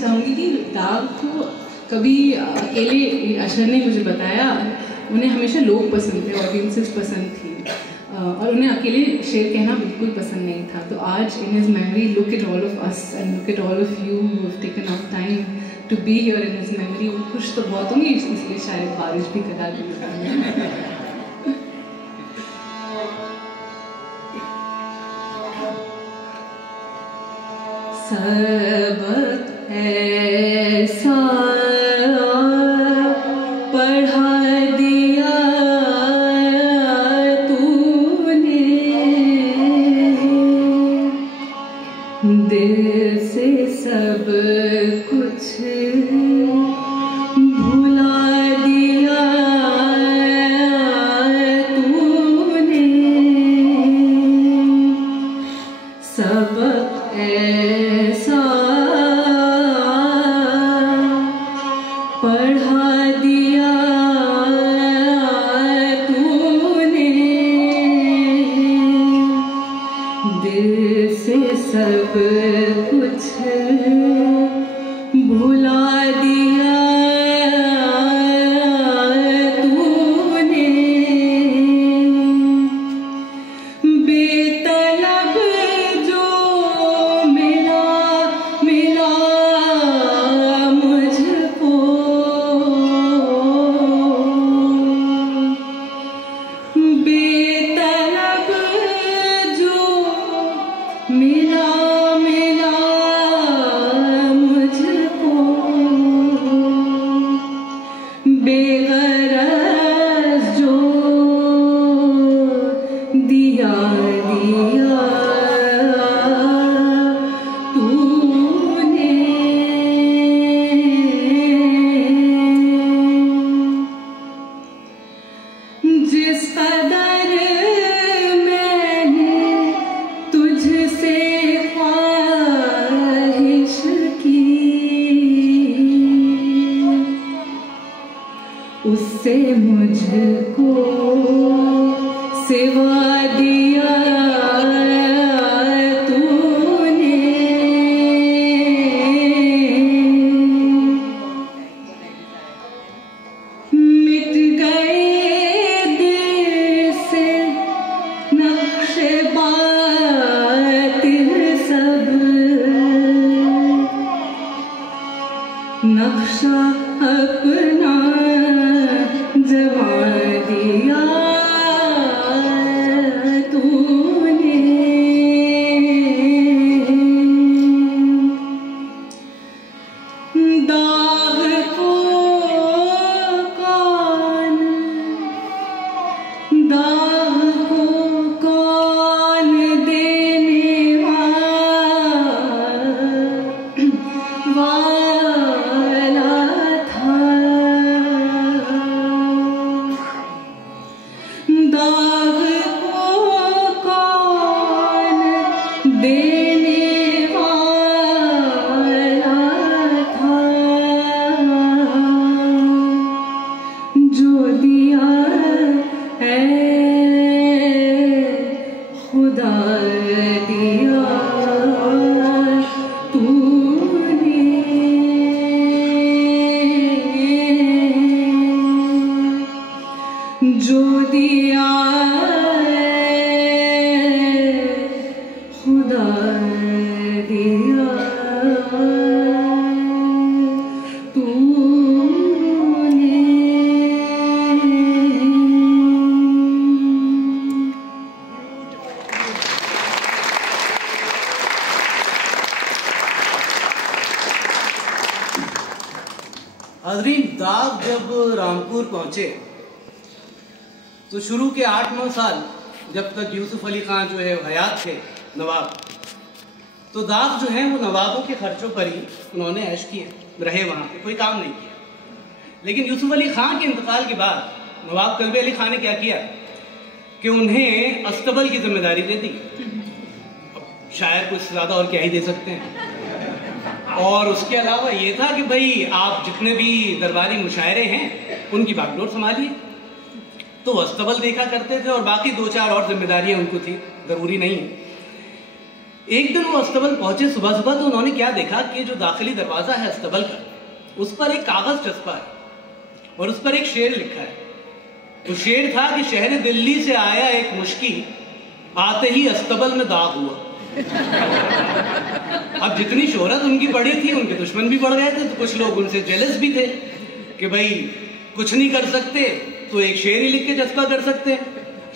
चाहूँगी कि दाग को कभी अकेले, अशर ने मुझे बताया, उन्हें हमेशा लोग पसंद थे, ऑडियंसेस पसंद थी, और उन्हें अकेले शेर कहना बिल्कुल पसंद नहीं था। तो आज in his memory, look at all of us and look at all of you who have taken out time to be here in his memory. वो खुश तो बहुत होंगी, इसलिए शायद बारिश भी करा दी। सबक ऐसा पढ़ा दिया तूने, दिल से सब कुछ भुला दिया तूने, सबक ऐसा पढ़ा दिया तूने, दिल से सब कुछ भुला दिया तूने, बेतलब जो मिला मिला मुझको, बेतलब जो मिला मिला मुझको, बेगरज जो दिया दिया तूने, जिस कदर मैंने तुझसे ख्वाहिश की, उससे मुझको सिवा दिया तूने, मिट गए दिल से नक्शे बातिल सब, नक्शा अपना जमा दिया तूने, दाग को कौन, दाग को कौन देने वाला था, दाग को कौन देने वाला था, जो दिया है खुदा दिया तूने, जो दिया खुदा दिया तूने। हाज़रीन, दाग जब रामपुर पहुंचे तो शुरू के 8-9 साल जब तक यूसुफ अली खान जो है हयात थे नवाब, तो दाग जो है वो नवाबों के खर्चों पर ही उन्होंने ऐश किए, रहे वहाँ पे, कोई काम नहीं किया। लेकिन यूसुफ अली खान के इंतकाल के बाद नवाब कल्बे अली खान ने क्या किया कि उन्हें अस्तबल की जिम्मेदारी दे दी। शायर कुछ ज़्यादा और क्या ही दे सकते हैं। और उसके अलावा ये था कि भाई आप जितने भी दरबारी मुशायरे हैं उनकी बागडोर संभालिए। तो अस्तबल देखा करते थे और बाकी 2-4 और जिम्मेदारियां उनको थी, ज़रूरी नहीं है। एक दिन वो अस्तबल पहुंचे सुबह सुबह, तो उन्होंने क्या देखा कि जो दाखिली दरवाजा है अस्तबल का, उस पर एक कागज चस्पा है और उस पर एक शेर लिखा है। वो शेर था कि शहर दिल्ली से आया एक मुश्की, आते ही अस्तबल में दाग हुआ। अब जितनी शोहरत उनकी बढ़ी थी, उनके दुश्मन भी बढ़ गए थे, तो कुछ लोग उनसे जेलस भी थे कि भाई कुछ नहीं कर सकते तो एक शेर ही लिख के चस्पा कर सकते हैं।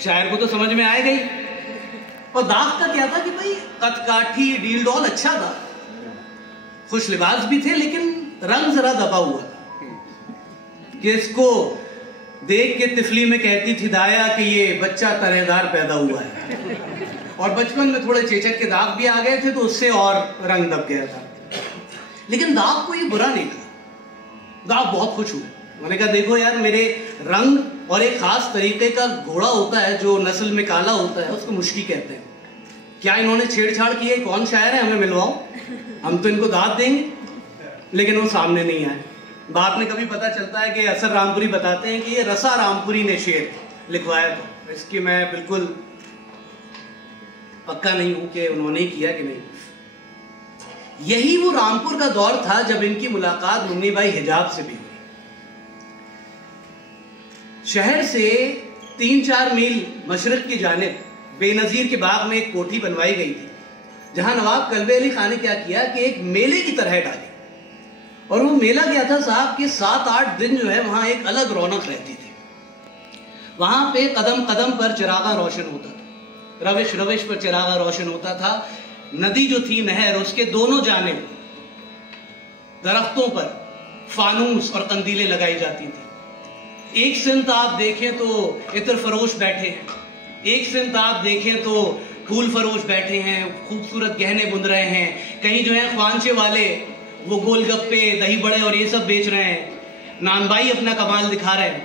शायर को तो समझ में आएगा ही। और दाग का क्या था कि भाई कदकाठी डील डॉल अच्छा था, खुश लिबास भी थे, लेकिन रंग जरा दबा हुआ था कि इसको देख के तिफली में कहती थी दाया कि ये बच्चा तरहेदार पैदा हुआ है। और बचपन में थोड़े चेचक के दाग भी आ गए थे, तो उससे और रंग दब गया था। लेकिन दाग को ये बुरा नहीं था, दाग बहुत खुश हुए। उन्होंने कहा देखो यार, मेरे रंग और एक खास तरीके का घोड़ा होता है जो नस्ल में काला होता है, उसको मुश्की कहते हैं। क्या इन्होंने छेड़छाड़ की है? कौन शायर है, हमें मिलवाओ, हम तो इनको दाद देंगे। लेकिन वो सामने नहीं आए। बाद में कभी पता चलता है कि असर रामपुरी बताते हैं कि ये रसा रामपुरी ने शेर लिखवाया था। इसकी मैं बिल्कुल पक्का नहीं हूं कि उन्होंने किया कि नहीं। यही वो रामपुर का दौर था जब इनकी मुलाकात मुन्नी बाई हिजाब से भी हुई। शहर से 3-4 मील मशरक की जानिब बेनजीर के बाग में एक कोठी बनवाई गई थी, जहां नवाब कल्बे अली खान ने क्या किया कि एक मेले की तरह डाली। और वो मेला क्या था साहब कि 7-8 दिन जो है वहां एक अलग रौनक रहती थी। वहां पे कदम कदम पर चिरागा रोशन होता था, रविश रविश पर चिरागा रोशन होता था। नदी जो थी नहर, उसके दोनों जानिब दरख्तों पर फानूस और कंदीलें लगाई जाती थी। एक सिमत आप देखें तो इत्र फरोश बैठे हैं, एक सिमत आप देखें तो फूल फरोश बैठे हैं, खूबसूरत गहने बुन रहे हैं। कहीं जो है ख्वांचे वाले वो गोलगप्पे दही बड़े और ये सब बेच रहे हैं। नानबाई अपना कमाल दिखा रहे हैं।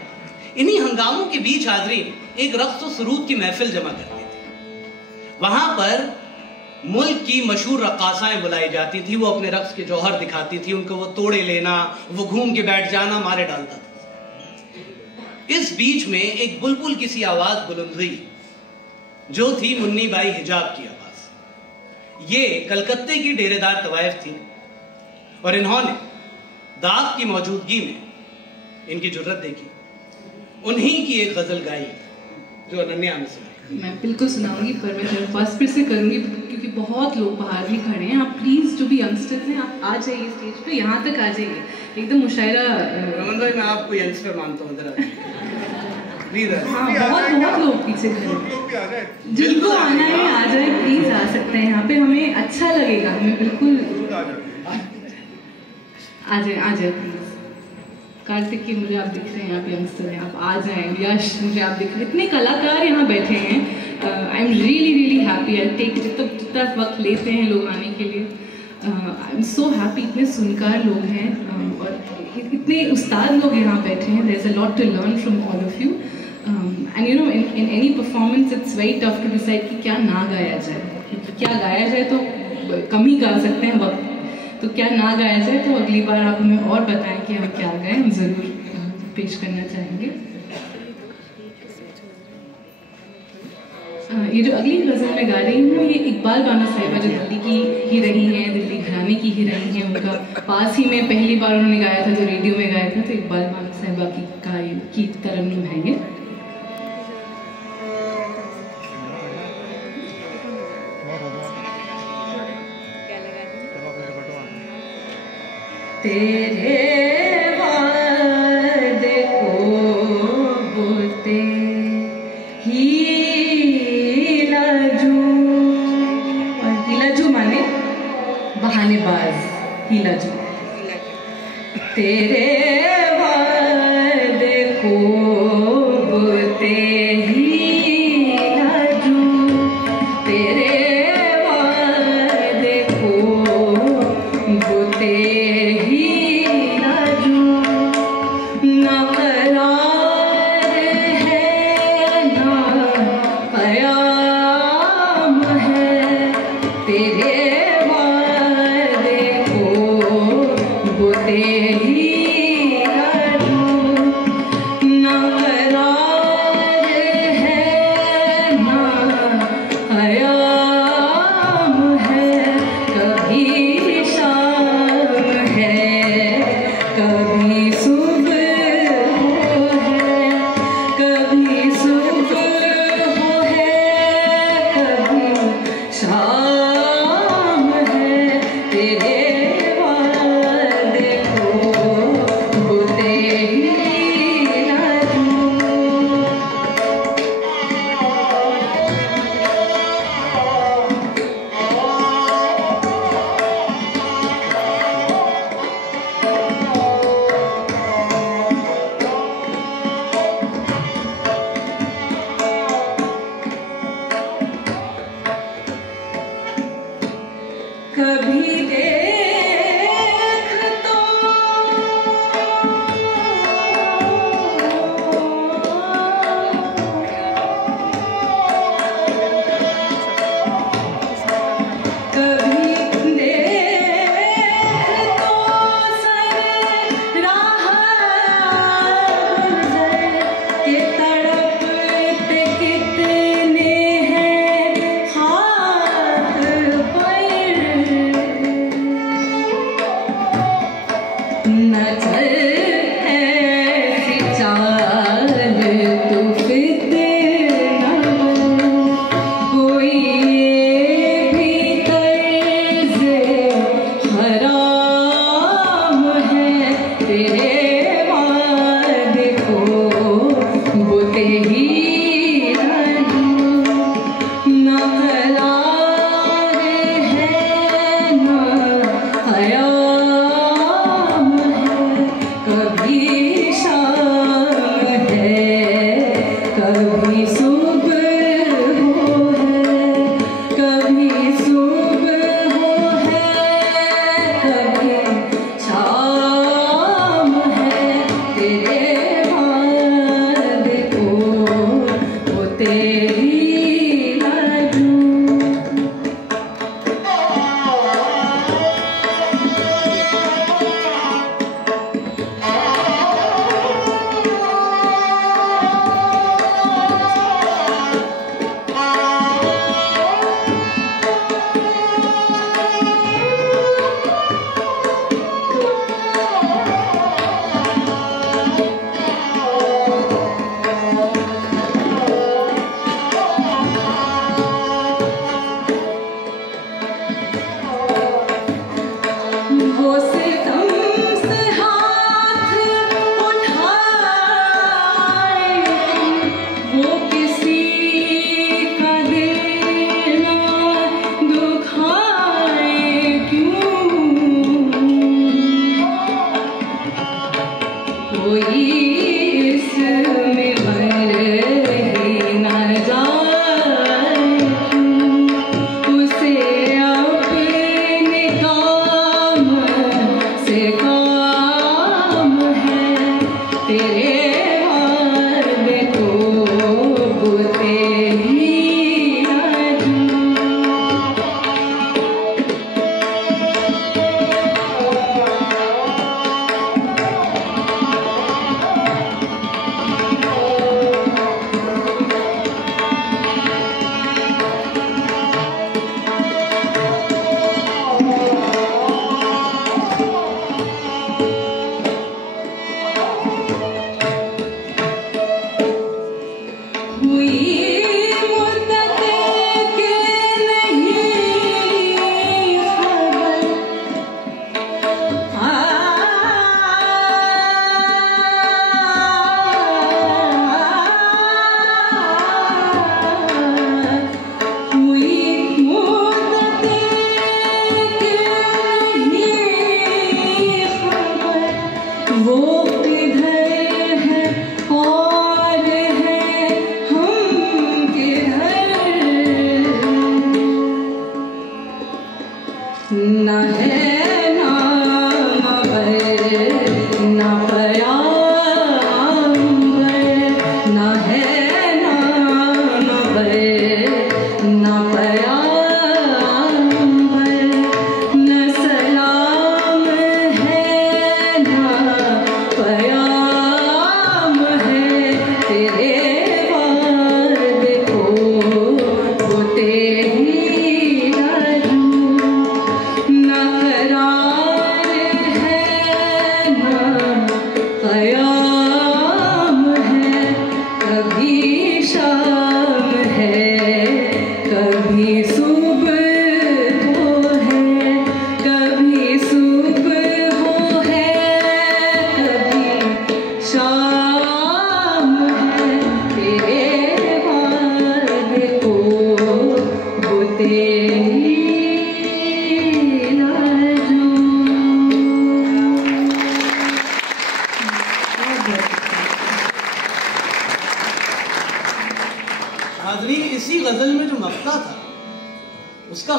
इन्हीं हंगामों के बीच हाजरीन एक रक्स और सुरूद की महफिल जमा करती थी। वहां पर मुल्क की मशहूर रक्कासाएं बुलाई जाती थी। वो अपने रक्स के जौहर दिखाती थी, उनको वो तोड़े लेना, वो घूम के बैठ जाना, मारे डालता था। इस बीच में एक बुलबुल की सी आवाज बुलंद हुई, जो थी मुन्नी बाई हिजाब की आवाज। ये कलकत्ते की डेरेदार तवायफ थी और इन्होंने दाग की मौजूदगी में इनकी जुर्रत देखी। उन्हीं की एक गजल गाई जो अनन्या में सुनाई। मैं बिल्कुल सुनाऊंगी, पर मैं दरख्वास्त फिर से करूंगी क्योंकि बहुत लोग बाहर भी खड़े हैं। आप प्लीज जो भी यंगस्टर्स हैं, आप आ जाइए स्टेज पे, यहाँ तक आ जाइए। एकदम मुशायरा। रमन भाई, मैं आपको यंगस्टर मानता हूँ, प्लीज। हाँ, बहुत लोग पीछे खड़े, जिनको आना है आ जाए, प्लीज आ सकते हैं यहाँ पे, हमें अच्छा लगेगा, हमें बिल्कुल आ जाए प्लीज। कार्तिक की मुझे आप दिख रहे हैं, आप यंगस्टर हैं, आप आ जाएं। यश, मुझे आप दिख रहे हैं, इतने कलाकार यहाँ बैठे हैं। I am really happy. I take जितना वक्त लेते हैं लोग आने के लिए। आई एम सो हैप्पी, इतने सुनकार लोग हैं और इतने उस्ताद लोग यहाँ बैठे हैं। There is a lot to learn from all of you. And you know, in any performance it's very tough to decide कि क्या ना गाया जाए, क्योंकि क्या गाया जाए तो कम ही गा सकते हैं वक्त, तो क्या ना गाया जाए। तो अगली बार आप हमें और बताएं कि हम क्या गाएं, हम ज़रूर पेश करना चाहेंगे। ये जो अगली गज़ल मैं गा रही हूँ, ये इकबाल बानो साहिबा जो दिल्ली की ही रही हैं, दिल्ली घराने की ही रही हैं, उनका पास ही में पहली बार उन्होंने गाया था, जो रेडियो में गाया था, तो इकबाल बानो साहिबा की तरन्नुम है ये। तेरे वादे को बोलते हीलाजू, और हीलाजू माने बहानेबाज, हीलाजू। तेरे वादे को बोलते हीलाजू, तेरे वादे को बोलते तेरे वादे को बोते ही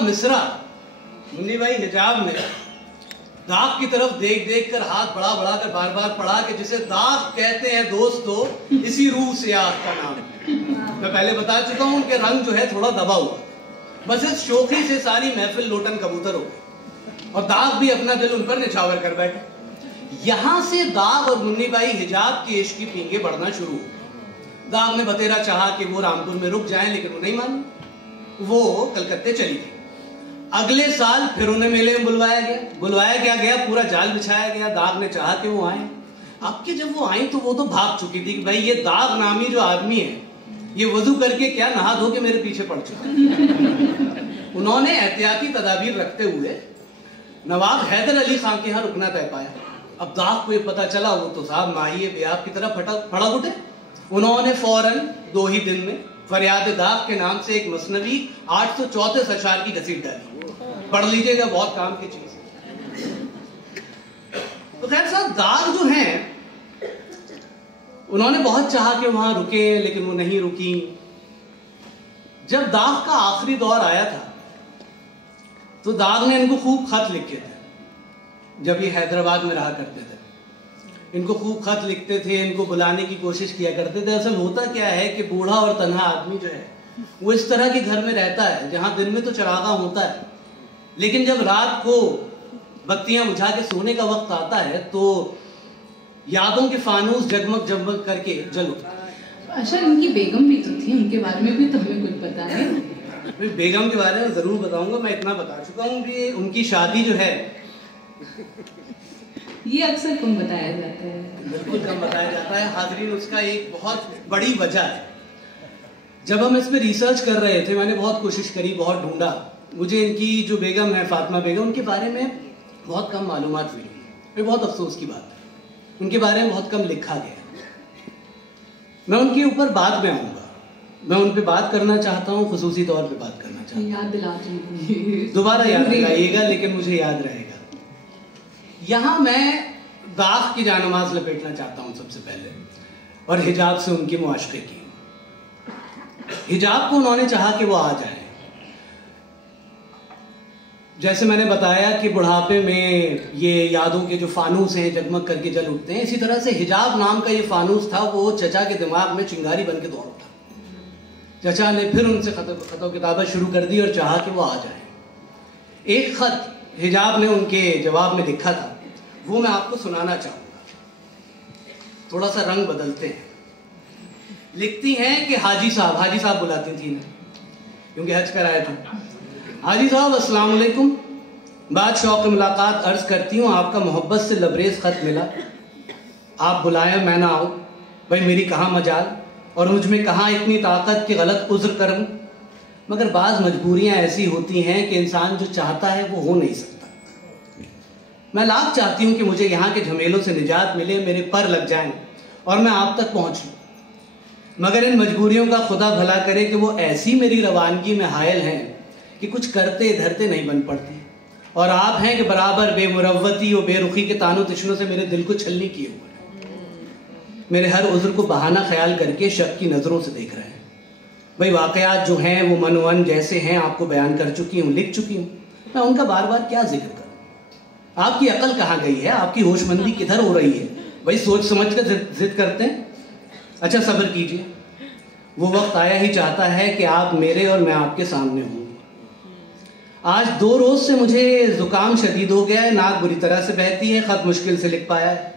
मिसरा मुन्नी भाई हिजाब ने दाग की तरफ देख देख कर हाथ बढ़ा बढ़ा कर बार बार पढ़ा कि जिसे दाग कहते हैं दोस्तों, इसी रूह से आपका नाम है। मैं पहले बता चुका हूं उनके रंग जो है थोड़ा दबा हुआ, बस इस शोखी से सारी महफिल लोटन कबूतर हो गई और दाग भी अपना दिल उन पर निछावर कर बैठे। यहां से दाग और मुन्नी भाई हिजाब की इश्क की पींगे बढ़ना शुरू हो। दाग ने बतेरा चाहा कि वो रामपुर में रुक जाएं, लेकिन वो नहीं मानी, वो कलकत्ते चली गई। अगले साल फिर उन्हें मेले में बुलवाया क्या गया, पूरा जाल बिछाया गया। दाग ने चाहा कि वो आए। अब कि जब वो आई तो वो तो भाग चुकी थी कि भाई ये दाग नामी जो आदमी है ये वजू करके क्या नहा धो के मेरे पीछे पड़ चुका है। उन्होंने एहतियाती तदाबीर रखते हुए नवाब हैदर अली खां के यहाँ रुकना तय पाया। अब दाग को ये पता चला, वो तो साहब माही बेआब की तरह फड़ा उठे। उन्होंने फौरन 2 ही दिन में फरियाद दाग के नाम से एक मसनवी 834 अशार की घसीट डाली। पढ़ लीजिएगा, बहुत काम की चीज है। तो खैर साहब दाग जो हैं उन्होंने बहुत चाहा कि वहां रुके, लेकिन वो नहीं रुकी। जब दाग का आखिरी दौर आया था तो दाग ने इनको खूब खत लिखे थे। जब ये हैदराबाद में रहा करते थे इनको खूब खत लिखते थे, इनको बुलाने की कोशिश किया करते थे। असल होता क्या है कि बूढ़ा और तन्हा आदमी जो है वो इस तरह के घर में रहता है जहां दिन में तो चरागा होता है, लेकिन जब रात को बत्तियां बुझा के सोने का वक्त आता है तो यादों के फानूस जगमग जगमग करके जल उठता है। अच्छा, इनकी बेगम भी तो थी, उनके बारे में भी तो हमें कुछ पता है। बेगम के बारे में जरूर बताऊंगा। मैं इतना बता चुका हूँ कि उनकी शादी जो है ये अक्सर कम बताया जाता है। बिल्कुल कम बताया जाता है हाजरीन। उसका एक बहुत बड़ी वजह है। जब हम इस पे रिसर्च कर रहे थे मैंने बहुत कोशिश करी, बहुत ढूंढा। मुझे इनकी जो बेगम है फातिमा बेगम, उनके बारे में बहुत कम मालूमात मिली। ये बहुत अफसोस की बात है, उनके बारे में बहुत कम लिखा गया। मैं उनके ऊपर बाद में आऊंगा, मैं उन पे बात करना चाहता हूँ, खुसूसी तौर पे बात करना चाहता हूँ। याद दिला दीजिए, दोबारा याद दिलाइएगा, लेकिन मुझे याद रहेगा। यहाँ मैं दाग की जानमाज लपेटना चाहता हूँ सबसे पहले, और हिजाब से उनकी मुआशरे की। हिजाब को उन्होंने चाहा कि वो आ जाए। जैसे मैंने बताया कि बुढ़ापे में ये यादों के जो फानूस हैं जगमग करके जल उठते हैं, इसी तरह से हिजाब नाम का ये फानूस था, वो चचा के दिमाग में चिंगारी बन के दौड़ उठा। चचा ने फिर उनसे खतो किताबत शुरू कर दी और चाहा कि वो आ जाए। एक खत हिजाब ने उनके जवाब में लिखा था, वो मैं आपको सुनाना चाहूंगा। थोड़ा सा रंग बदलते हैं। लिखती हैं कि हाजी साहब बुलाती थी ना, क्योंकि हज कराए थे। हाजी साहब अस्सलाम वालेकुम, बात शौक मुलाकात अर्ज करती हूँ। आपका मोहब्बत से लबरेज खत मिला, आप बुलाए मैं ना आऊँ, भाई मेरी कहाँ मजाल और मुझ में कहाँ इतनी ताकत कि गलत उज्र करूँ। मगर बाज़ मजबूरियाँ ऐसी होती हैं कि इंसान जो चाहता है वो हो नहीं सकता। मैं लाख चाहती हूँ कि मुझे यहाँ के झमेलों से निजात मिले, मेरे पर लग जाएं और मैं आप तक पहुँचूँ, मगर इन मजबूरियों का खुदा भला करे कि वो ऐसी मेरी रवानगी में हायल हैं कि कुछ करते धरते नहीं बन पड़ती। और आप हैं कि बराबर बेमुरवती और बेरुखी के तानो तिश्नों से मेरे दिल को छलनी किए हुए हैं। मेरे हर उज़्र को बहाना ख्याल करके शक की नज़रों से देख रहे हैं। भाई वाक़यात जो हैं वो मनोवन जैसे हैं आपको बयान कर चुकी हूँ, लिख चुकी हूँ, मैं उनका बार बार क्या जिक्र करूँ। आपकी अकल कहाँ गई है, आपकी होशमंदी किधर हो रही है। भाई सोच समझ कर जिद करते हैं। अच्छा सब्र कीजिए, वो वक्त आया ही चाहता है कि आप मेरे और मैं आपके सामने हूँ। आज 2 रोज से मुझे जुकाम शदीद हो गया है, नाक बुरी तरह से बहती है, खत मुश्किल से लिख पाया है।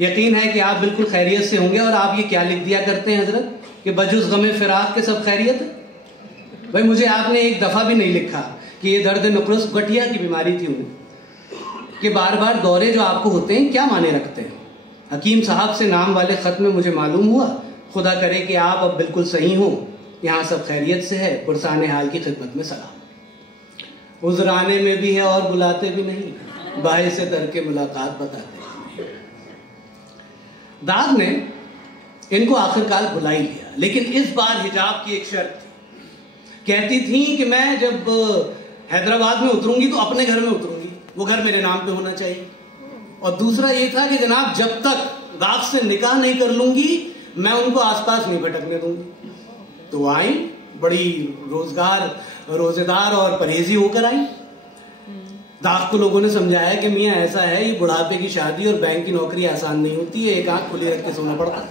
यकीन है कि आप बिल्कुल खैरियत से होंगे। और आप ये क्या लिख दिया करते हैं हजरत कि बजुज़ गमे फिराक के सब खैरियत है। भाई मुझे आपने एक दफ़ा भी नहीं लिखा कि ये दर्द नुक़्रस गठिया की बीमारी थी उन्हें, कि बार बार दौरे जो आपको होते हैं क्या माने रखते हैं। हकीम साहब से नाम वाले ख़त में मुझे मालूम हुआ, खुदा करे कि आप अब बिल्कुल सही हो, यहाँ सब खैरियत से है, पुरसाने हाल की खिदमत में सलाम। उज़राने में भी है और बुलाते भी नहीं, बाहे से तरके मुलाकात बताते। दाग ने इनको आखिरकार बुला ही लिया, लेकिन इस बार हिजाब की एक शर्त थी। कहती थी कि मैं जब हैदराबाद में उतरूंगी तो अपने घर में उतरूंगी, वो घर मेरे नाम पे होना चाहिए। और दूसरा ये था कि जनाब जब तक दाग से निकाह नहीं कर लूंगी मैं उनको आसपास नहीं भटकने दूंगी। तो आई, बड़ी रोजेदार और परहेजी होकर आई। दाग को लोगों ने समझाया कि मियाँ ऐसा है, ये बुढ़ापे की शादी और बैंक की नौकरी आसान नहीं होती है, एक आंख खुली रख के सोना पड़ता है।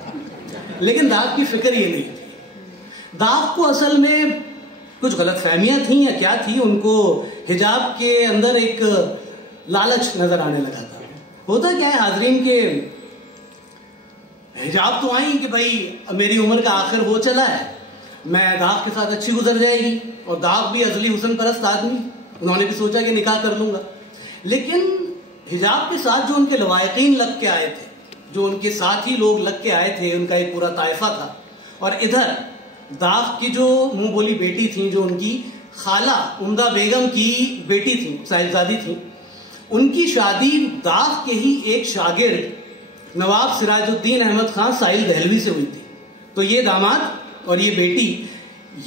लेकिन दाग की फिक्र ये नहीं थी। दाग को असल में कुछ गलतफहमियां थी या क्या थी, उनको हिजाब के अंदर एक लालच नजर आने लगा था। होता क्या है हाजरीन के हिजाब तो आई कि भाई मेरी उम्र का आखिर हो चला है, मैं दाग के साथ अच्छी गुजर जाएगी। और दाग भी अजली हुस्न परस्त आदमी, उन्होंने भी सोचा कि निकाह कर लूंगा, लेकिन हिजाब के साथ जो उनके लवायकीन लग के आए थे, जो उनके साथ ही लोग लग के आए थे, उनका एक पूरा ताइफा था, और इधर दाग की जो मुंह बोली बेटी थी, जो उनकी खाला उम्दा बेगम की बेटी थी, साहिबजादी थी, उनकी शादी दाग के ही एक शागिर्द नवाब सिराजुद्दीन अहमद खान साहिल दहलवी से हुई थी। तो ये दामाद और ये बेटी,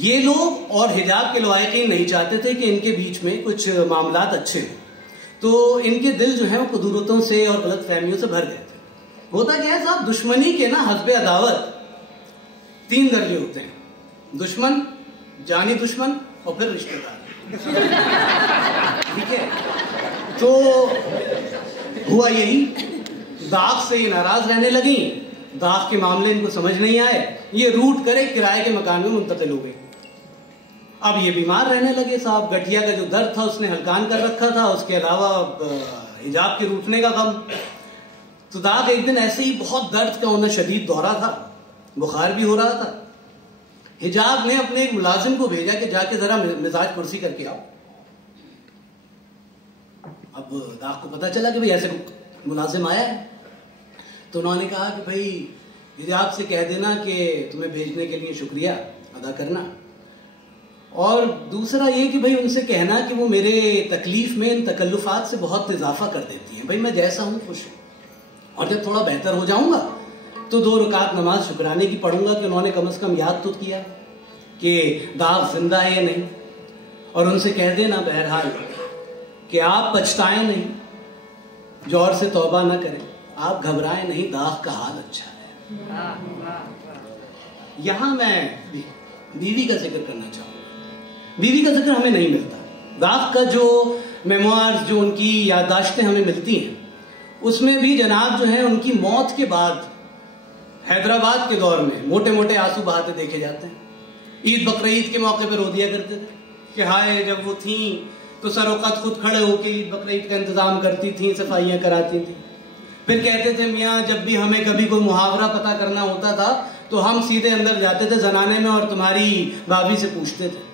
ये लोग और हिजाब के लवायकीन नहीं चाहते थे कि इनके बीच में कुछ मामलात अच्छे हों, तो इनके दिल जो है वो कुदूरतों से और गलत फहमियों से भर गए थे। होता क्या है साहब, दुश्मनी के ना हस्बे अदावत 3 दर्जे होते हैं, दुश्मन, जानी दुश्मन और फिर रिश्तेदार। ठीक है, तो हुआ यही, दाग से ही नाराज रहने लगी, दाग के मामले इनको समझ नहीं आए, ये रूट करे किराए के मकान में मुंतकिल हो गए। अब ये बीमार रहने लगे साहब, गठिया का जो दर्द था उसने हलकान कर रखा था, उसके अलावा हिजाब के रूठने का गम। तो दाग एक दिन ऐसे ही बहुत दर्द का उन्हें शदीद दौरा था, बुखार भी हो रहा था। हिजाब ने अपने एक मुलाजिम को भेजा कि जाके जरा मिजाज कुर्सी करके आओ। अब दाग को पता चला कि भाई ऐसे मुलाजिम आया है, तो उन्होंने कहा कि भाई हिजाब से कह देना कि तुम्हें भेजने के लिए शुक्रिया अदा करना, और दूसरा ये कि भाई उनसे कहना कि वो मेरे तकलीफ में इन तकल्लुफात से बहुत इजाफा कर देती हैं। भाई मैं जैसा हूं खुश हूं, और जब थोड़ा बेहतर हो जाऊंगा तो 2 रकात नमाज शुक्राने की पढ़ूंगा कि उन्होंने कम से कम याद तो किया कि दाग जिंदा है या नहीं। और उनसे कह देना बहरहाल कि आप पछताएं नहीं, जोर से तौबा ना करें, आप घबराएं नहीं, दाग का हाल अच्छा है। यहां मैं बीवी का जिक्र करना चाहूंगा। बीवी का जिक्र हमें नहीं मिलता। दाग का जो मेमोइर्स, जो उनकी याददाश्तें हमें मिलती हैं, उसमें भी जनाब जो है उनकी मौत के बाद हैदराबाद के दौर में मोटे मोटे आंसू बहाते देखे जाते हैं। ईद बकरीद के मौके पर रो दिया करते थे कि हाय जब वो थी तो सरोकत खुद खड़े होकर ईद बकरीद का इंतजाम करती थी, सफाइयां कराती थी। फिर कहते थे मियाँ जब भी हमें कभी कोई मुहावरा पता करना होता था तो हम सीधे अंदर जाते थे जनाने में और तुम्हारी भाभी से पूछते थे।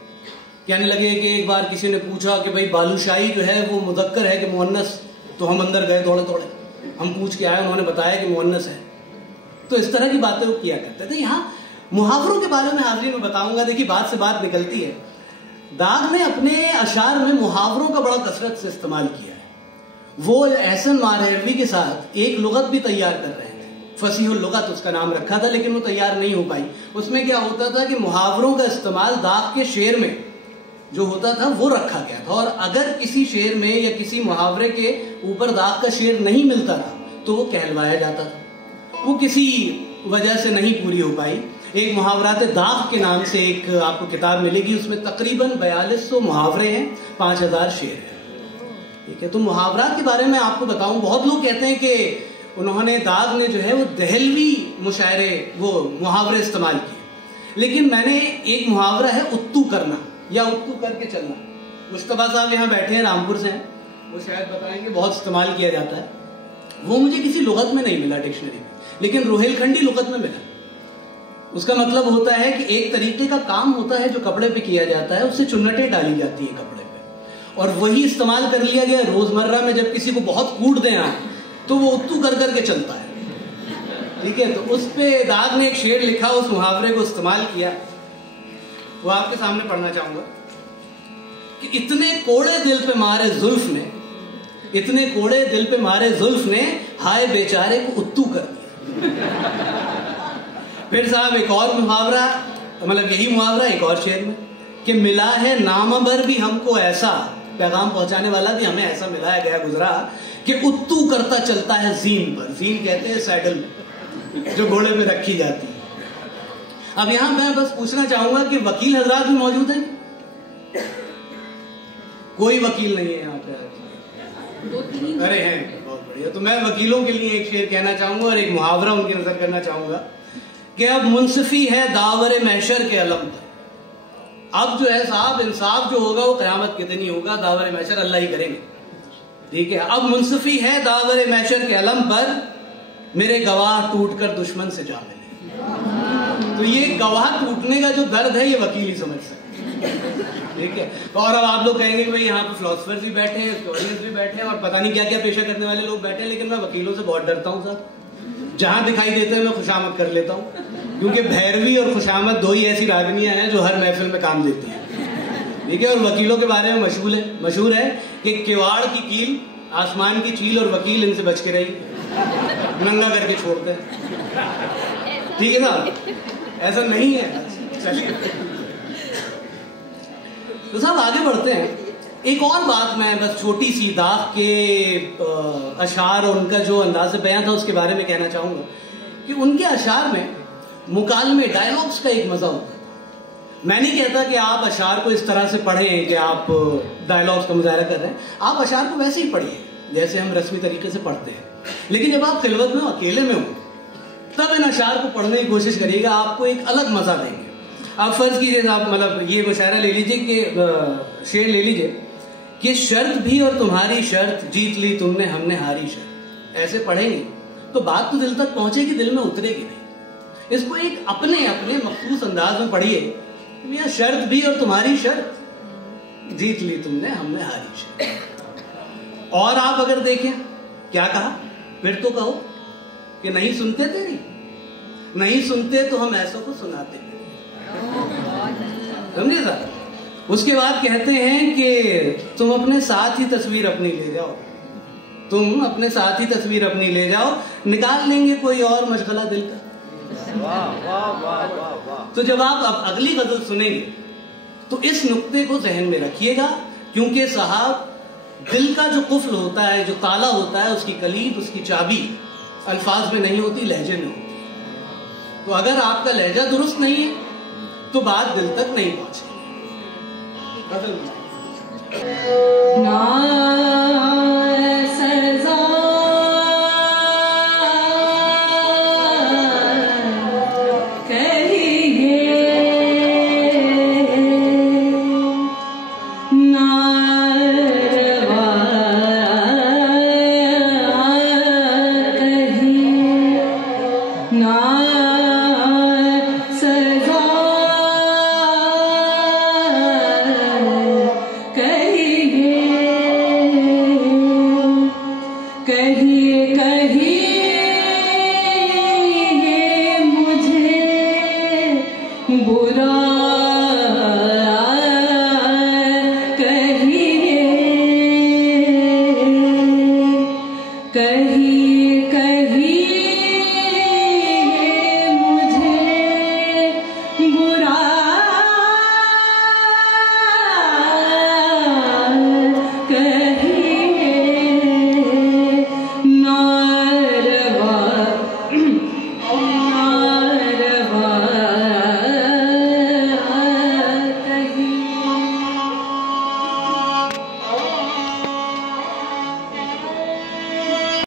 कहने लगे कि एक बार किसी ने पूछा कि भाई बालूशाही जो है वो मुदक्कर है कि मुअन्नस, तो हम अंदर गए दौड़े दौड़े, हम पूछ के आए, उन्होंने बताया कि मुअन्नस है। तो इस तरह की बातें वो किया करते थे। यहाँ मुहावरों के बारे में हाजिरी में बताऊंगा। देखिए बात से बात निकलती है। दाग ने अपने अशार में मुहावरों का बड़ा कसरत से इस्तेमाल किया है। वो एहसन मारहवी के साथ एक लुगत भी तैयार कर रहे थे, फसीहुल लुगत उसका नाम रखा था, लेकिन वो तैयार नहीं हो पाई। उसमें क्या होता था कि मुहावरों का इस्तेमाल दाग के शेर में जो होता था वो रखा गया था, और अगर किसी शेर में या किसी मुहावरे के ऊपर दाग का शेर नहीं मिलता था तो वो कहलवाया जाता था। वो किसी वजह से नहीं पूरी हो पाई। एक मुहावरात दाग के नाम से एक आपको किताब मिलेगी, उसमें तकरीबन 4200 मुहावरे हैं, 5000 शेर है। ठीक है, तो मुहावरात के बारे में आपको बताऊं, बहुत लोग कहते हैं कि उन्होंने दाग ने जो है वो दहलवी मुशायरे वो मुहावरे इस्तेमाल किए, लेकिन मैंने एक मुहावरा है उत्तू करना या उत्तू करके चलना। मुश्तबा साहब यहाँ बैठे हैं, रामपुर से हैं, वो शायद बताएंगे, बहुत इस्तेमाल किया जाता है। वो मुझे किसी लुगत में नहीं मिला डिक्शनरी में, लेकिन रोहेलखंडी लुगत में मिला। उसका मतलब होता है कि एक तरीके का काम होता है जो कपड़े पे किया जाता है, उससे चुन्नटें डाली जाती है कपड़े पे, और वही इस्तेमाल कर लिया गया रोजमर्रा में। जब किसी को बहुत कूट दें तो वो उत्तू कर करके चलता है। ठीक है, तो उस पे दाग ने एक शेर लिखा, उस मुहावरे को इस्तेमाल किया, वो आपके सामने पढ़ना चाहूंगा कि इतने कोड़े दिल पे मारे जुल्फ ने, इतने कोड़े दिल पे मारे जुल्फ ने, हाय बेचारे को उत्तू कर दिया। फिर साहब एक और मुहावरा, मतलब यही मुहावरा एक और शेर में कि मिला है नामबर भी हमको ऐसा, पैगाम पहुंचाने वाला भी हमें ऐसा मिलाया गया गुजरा कि उत्तू करता चलता है जीन पर। जीन कहते हैं सैडल जो घोड़े पे रखी जाती है। अब यहां मैं बस पूछना चाहूंगा कि वकील हजरात भी मौजूद हैं? कोई वकील नहीं है यहाँ पे? अरे हैं, बहुत बढ़िया। तो मैं वकीलों के लिए एक शेर कहना चाहूंगा और एक मुहावरा उनकी नजर करना चाहूंगा कि अब मुंसिफी है दावर महशर के अलम पर। अब जो है साहब इंसाफ जो होगा वो कयामत के दिन ही होगा, दावर महशर अल्लाह ही करेंगे। ठीक है, अब मुंसिफी है दावर महशर के अलम पर, मेरे गवाह टूटकर दुश्मन से जा मिले। तो ये गवाह टूटने का जो दर्द है ये वकील ही समझ सकते। ठीक है। और अब आप लोग कहेंगे कि भाई यहाँ पे फिलोसफर्स भी बैठे हैं, हिस्टोरियंस भी बैठे हैं और पता नहीं क्या क्या पेशा करने वाले लोग बैठे हैं, लेकिन मैं वकीलों से बहुत डरता हूँ सर। जहां दिखाई देते हैं मैं खुशामद कर लेता हूँ, क्योंकि भैरवी और खुशामद दो ही ऐसी रागनियां हैं जो हर महफिल में काम देती हैं। ठीक है। और वकीलों के बारे में मशहूर है कि किवाड़ की कील आसमान की चील और वकील इनसे बच के रही, नंगा करके छोड़ते हैं। ठीक है ना, ऐसा नहीं है। चलिए तो साहब आगे बढ़ते हैं। एक और बात मैं बस छोटी सी दाग के अशार और उनका जो अंदाज़ बयां था उसके बारे में कहना चाहूंगा कि उनके अशार में मुकालमे डायलॉग्स का एक मजा होता है। मैं नहीं कहता कि आप अशार को इस तरह से पढ़ें कि आप डायलॉग्स का मुजाहरा कर रहे हैं, आप अशार को वैसे ही पढ़िए जैसे हम रस्मी तरीके से पढ़ते हैं। लेकिन जब आप खिलवत में अकेले में हो तब इन अशार को पढ़ने की कोशिश करिएगा, आपको एक अलग मजा देंगे। आप फर्ज कीजिए, आप मतलब ये मुशायरा ले लीजिए कि शेर ले लीजिए कि शर्त भी और तुम्हारी शर्त, जीत ली तुमने हमने हारी शर्त। ऐसे पढ़ेंगे तो बात तो दिल तक पहुंचेगी, दिल में उतरेगी नहीं। इसको एक अपने अपने मखसूस अंदाज में पढ़िए, यह शर्त भी और तुम्हारी शर्त, जीत ली तुमने हमने हारी शर्त। और आप अगर देखें क्या कहा, फिर तो कहो कि नहीं सुनते तेरी, नहीं सुनते तो हम ऐसों को सुनाते, समझे सर। उसके बाद कहते हैं कि तुम अपने साथ ही तस्वीर अपनी ले जाओ, तुम अपने साथ ही तस्वीर अपनी ले जाओ, निकाल लेंगे कोई और मशगला दिल का। वाह वाह वाह वाह वाह। तो जब आप अब अगली गजल सुनेंगे तो इस नुक्ते को जहन में रखिएगा, क्योंकि साहब दिल का जो कुफ्ल होता है, जो ताला होता है, उसकी कलीद, उसकी चाबी अल्फाज में नहीं होती, लहजे में होती। तो अगर आपका लहजा दुरुस्त नहीं है तो बात दिल तक नहीं पहुंचेगी। ना